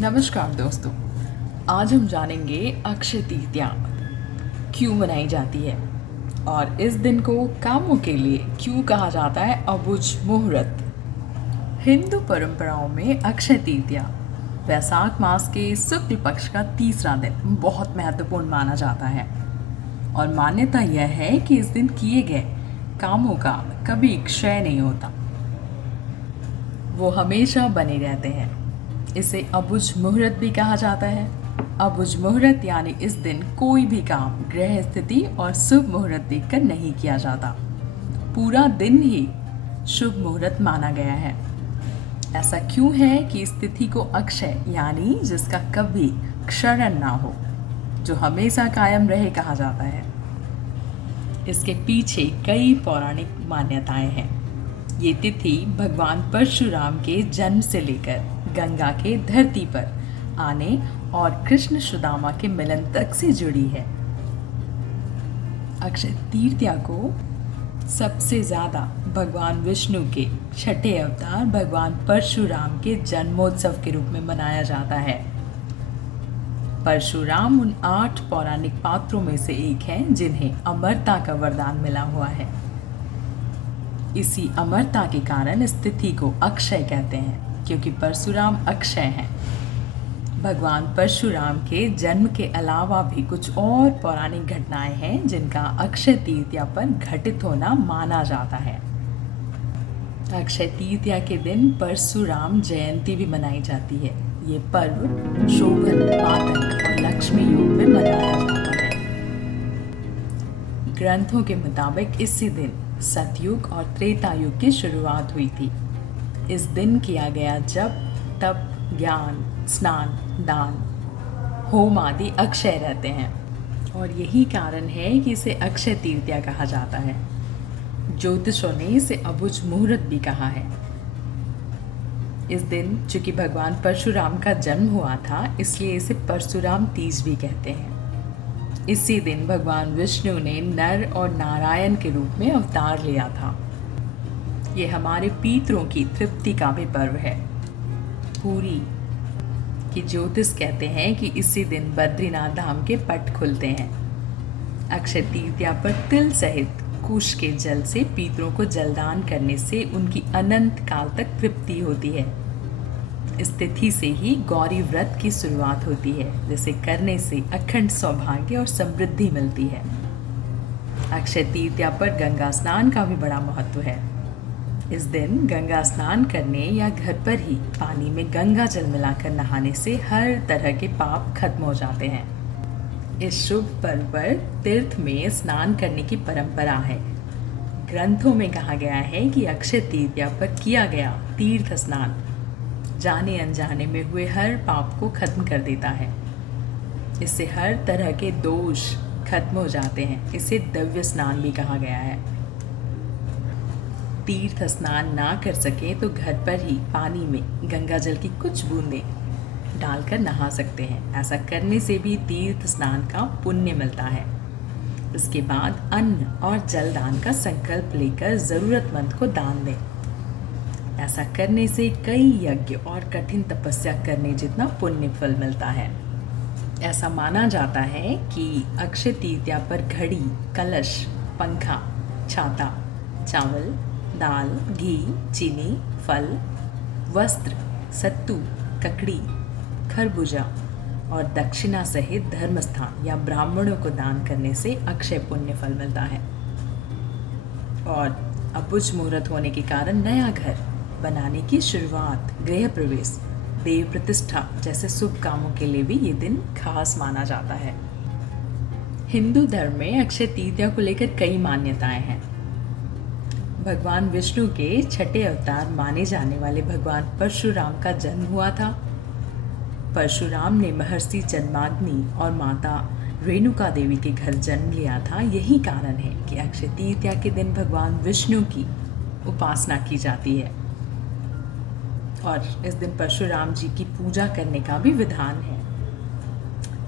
नमस्कार दोस्तों। आज हम जानेंगे अक्षय तृतीया क्यों मनाई जाती है और इस दिन को कामों के लिए क्यों कहा जाता है अबुझ मुहूर्त। हिंदू परंपराओं में अक्षय तृतीया वैशाख मास के शुक्ल पक्ष का तीसरा दिन बहुत महत्वपूर्ण माना जाता है और मान्यता यह है कि इस दिन किए गए कामों का कभी क्षय नहीं होता, वो हमेशा बने रहते हैं। इसे अबुझ मुहूर्त भी कहा जाता है। अबुझ मुहूर्त यानी इस दिन कोई भी काम ग्रह स्थिति और शुभ मुहूर्त देखकर नहीं किया जाता, पूरा दिन ही शुभ मुहूर्त माना गया है। ऐसा क्यों है कि इस तिथि को अक्षय यानी जिसका कभी क्षरण ना हो, जो हमेशा कायम रहे कहा जाता है। इसके पीछे कई पौराणिक मान्यताएं हैं। ये तिथि भगवान परशुराम के जन्म से लेकर गंगा के धरती पर आने और कृष्ण सुदामा के मिलन तक से जुड़ी है। अक्षय तृतीया को सबसे ज्यादा भगवान विष्णु के छठे अवतार भगवान परशुराम के जन्मोत्सव के रूप में मनाया जाता है। परशुराम उन 8 पौराणिक पात्रों में से एक हैं जिन्हें अमरता का वरदान मिला हुआ है। इसी अमरता के कारण इस तिथि को अक्षय कहते हैं, क्योंकि परशुराम अक्षय हैं। भगवान परशुराम के जन्म के अलावा भी कुछ और पौराणिक घटनाएं हैं जिनका अक्षय तृतीया पर घटित होना माना जाता है। अक्षय तृतीया के दिन परशुराम जयंती भी मनाई जाती है। ये पर्व शोभन, मातंग और लक्ष्मी योग में मनाया जाता है। ग्रंथों के मुताबिक इसी दिन सतयुग और त्रेता युग की शुरुआत हुई थी। इस दिन किया गया जप, तप, ज्ञान, स्नान, दान, होम आदि अक्षय रहते हैं और यही कारण है कि इसे अक्षय तृतीया कहा जाता है। ज्योतिषों ने इसे अबुझ मुहूर्त भी कहा है। इस दिन चूंकि भगवान परशुराम का जन्म हुआ था, इसलिए इसे परशुराम तीज भी कहते हैं। इसी दिन भगवान विष्णु ने नर और नारायण के रूप में अवतार लिया था। ये हमारे पितरों की तृप्ति का भी पर्व है। पूरी की ज्योतिष कहते हैं कि इसी दिन बद्रीनाथ धाम के पट खुलते हैं। अक्षय तृतीया पर तिल सहित कुश के जल से पितरों को जलदान करने से उनकी अनंत काल तक तृप्ति होती है। इस तिथि से ही गौरी व्रत की शुरुआत होती है, जिसे करने से अखंड सौभाग्य और समृद्धि मिलती है। अक्षय तृतीया पर गंगा स्नान का भी बड़ा महत्व है। इस दिन गंगा स्नान करने या घर पर ही पानी में गंगा जल मिलाकर नहाने से हर तरह के पाप खत्म हो जाते हैं। इस शुभ पर्व पर तीर्थ में स्नान करने की परंपरा है। ग्रंथों में कहा गया है कि अक्षय तृतीया पर किया गया तीर्थ स्नान जाने अनजाने में हुए हर पाप को खत्म कर देता है। इससे हर तरह के दोष खत्म हो जाते हैं। इसे दिव्य स्नान भी कहा गया है। तीर्थ स्नान ना कर सके तो घर पर ही पानी में गंगा जल की कुछ बूंदें डालकर नहा सकते हैं। ऐसा करने से भी तीर्थ स्नान का पुण्य मिलता है। इसके बाद अन्न और जल दान का संकल्प लेकर जरूरतमंद को दान दें। ऐसा करने से कई यज्ञ और कठिन तपस्या करने जितना पुण्य फल मिलता है। ऐसा माना जाता है कि अक्षय तृतीया पर घड़ी, कलश, पंखा, छाता, चावल, दाल, घी, चीनी, फल, वस्त्र, सत्तू, ककड़ी, खरबूजा और दक्षिणा सहित धर्मस्थान या ब्राह्मणों को दान करने से अक्षय पुण्य फल मिलता है। और अबुझ मुहूर्त होने के कारण नया घर बनाने की शुरुआत, गृह प्रवेश, देव प्रतिष्ठा जैसे शुभ कामों के लिए भी ये दिन खास माना जाता है। हिंदू धर्म में अक्षय तृतीया को लेकर कई मान्यताएं हैं। भगवान विष्णु के छठे अवतार माने जाने वाले भगवान परशुराम का जन्म हुआ था। परशुराम ने महर्षि जन्माग्नि और माता रेणुका देवी के घर जन्म लिया था। यही कारण है कि अक्षय तृतीया के दिन भगवान विष्णु की उपासना की जाती है और इस दिन परशुराम जी की पूजा करने का भी विधान है।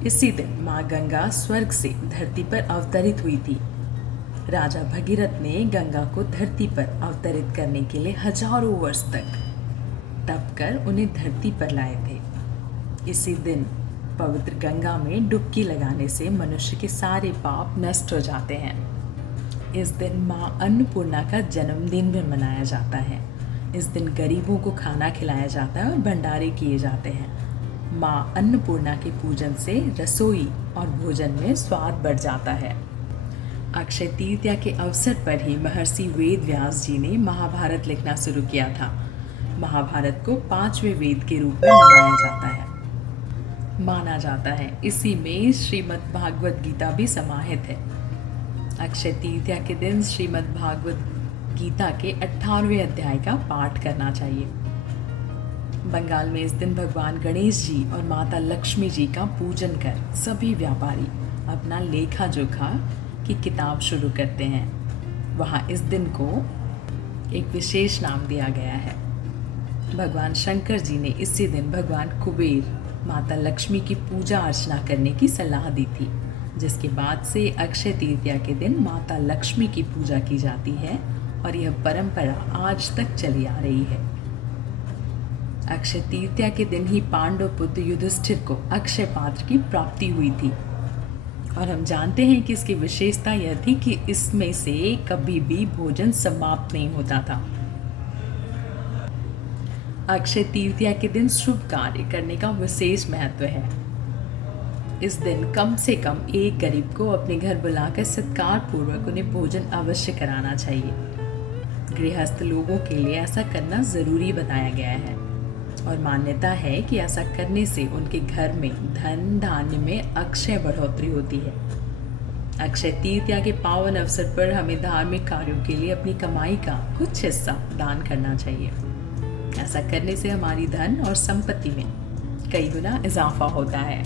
इसी दिन माँ गंगा स्वर्ग से धरती पर अवतरित हुई थी। राजा भगीरथ ने गंगा को धरती पर अवतरित करने के लिए हजारों वर्ष तक तप कर उन्हें धरती पर लाए थे। इसी दिन पवित्र गंगा में डुबकी लगाने से मनुष्य के सारे पाप नष्ट हो जाते हैं। इस दिन माँ अन्नपूर्णा का जन्मदिन भी मनाया जाता है। इस दिन गरीबों को खाना खिलाया जाता है और भंडारे किए जाते हैं। माँ अन्नपूर्णा के पूजन से रसोई और भोजन में स्वाद बढ़ जाता है। अक्षय तृतीया के अवसर पर ही महर्षि वेद व्यास जी ने महाभारत लिखना शुरू किया था। महाभारत को 5वें वेद के रूप में माना जाता है। इसी में श्रीमद् भागवत गीता भी समाहित है। अक्षय तृतीया के दिन श्रीमद् भागवत गीता के 18वें अध्याय का पाठ करना चाहिए। बंगाल में इस दिन भगवान गणेश जी और माता लक्ष्मी जी का पूजन कर सभी व्यापारी अपना लेखा जोखा की किताब शुरू करते हैं। वहाँ इस दिन को एक विशेष नाम दिया गया है। भगवान शंकर जी ने इसी दिन भगवान कुबेर, माता लक्ष्मी की पूजा अर्चना करने की सलाह दी थी, जिसके बाद से अक्षय तृतीया के दिन माता लक्ष्मी की पूजा की जाती है और यह परंपरा आज तक चली आ रही है। अक्षय तृतीया के दिन ही पांडव पुत्र युधिष्ठिर को अक्षय पात्र की प्राप्ति हुई थी और हम जानते हैं कि इसकी विशेषता यह थी कि इसमें से कभी भी भोजन समाप्त नहीं होता था। अक्षय तृतीया के दिन शुभ कार्य करने का विशेष महत्व है। इस दिन कम से कम एक गरीब को अपने घर बुलाकर सत्कार पूर्वक उन्हें भोजन अवश्य कराना चाहिए। गृहस्थ लोगों के लिए ऐसा करना जरूरी बताया गया है और मान्यता है कि ऐसा करने से उनके घर में धन धान्य में अक्षय बढ़ोतरी होती है। अक्षय तृतीया के पावन अवसर पर हमें धार्मिक कार्यों के लिए अपनी कमाई का कुछ हिस्सा दान करना चाहिए। ऐसा करने से हमारी धन और संपत्ति में कई गुना इजाफा होता है।